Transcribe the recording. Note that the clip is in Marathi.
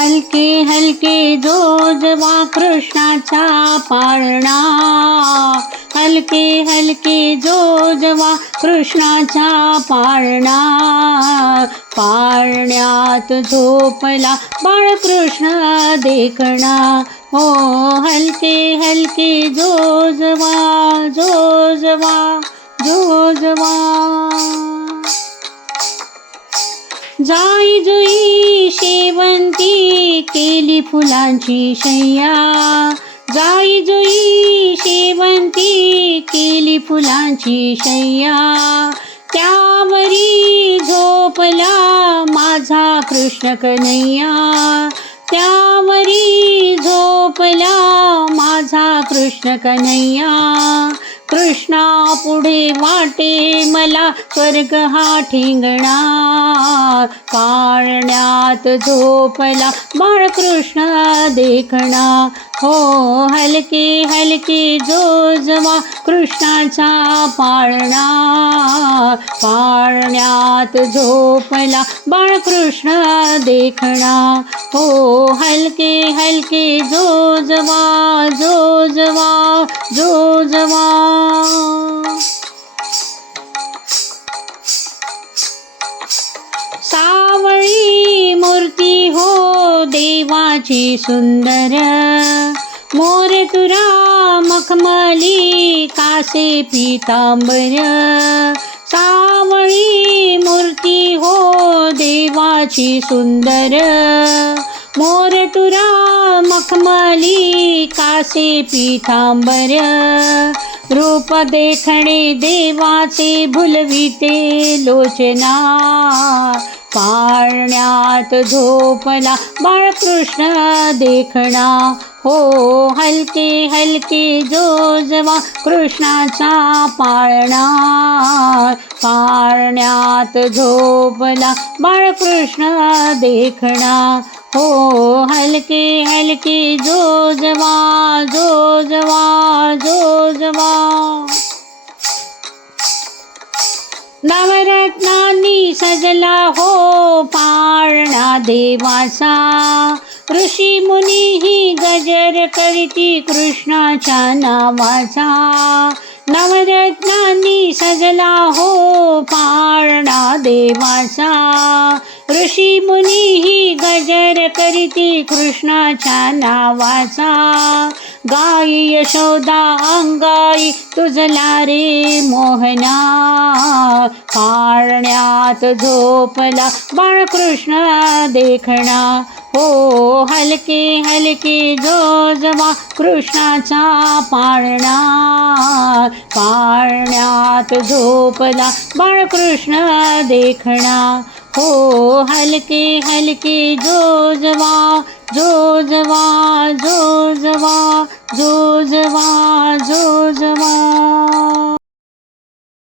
हलके हलके जो जवा कृष्णाचा पाळणा. हलके हलके जो जवा कृष्णाचा पाळणा. पाळण्यात झोपला बाळकृष्ण देखणा. हो हलके हलके जो जवा जो जवा जो जवा जाई जुई शेवंती केली फुलांची शय्या. जाई जुई शेवंती केली फुलांची शय्या. त्यावरी झोपला माझा कृष्ण कन्हैया. त्यावरी झोपला माझा कृष्ण कन्हैया. कृष्णा पुढे वाटे मला स्वर्ग हा ठिंगणा पाळण्यात झोपला बाळकृष्ण देखणा. हो हलके हलके जो जवा कृष्णाचा पाळणा. पाळण्यात झोपला बाळकृष्ण देखणा. हो हलके हलके जोजवा जोजवा जोजवा. सावळी मूर्ती हो देवाची सुंदर. मोर तुरा मखमली कासे पितांबर. सावळी मूर्ती हो देवाची सुंदर. मोरटुरा मखमली कासे पीठांबर. रूप देखणे देवाचे भुलविते लोचना. पाळण्यात झोपला बाळकृष्ण देखणा. हो हलके हलके जोजवा कृष्णाचा पाळणा पाळण्यात झोपला बाळकृष्ण देखणा हो हलके हलके जोजवा जोजवा जोजवा. नवरत्नांनी सजला हो पाळणा देवाचा. ऋषी मुनीही गजर करीती कृष्णाच्या नावाचा. नवरत्नांनी सजला हो पाळणा देवाचा. ऋषी मुनीही गजर करीती कृष्णाच्या नावाचा. गाई यशोदा अंगाई तुझला रे मोहना. पाळण्यात झोपला बाळकृष्ण देखणा हो हलके हलके जो जवा कृष्णाचा पाळणा पाळण्यात झोपला बाळकृष्ण देखणा. हो हलके हलके जो जवा जो जवा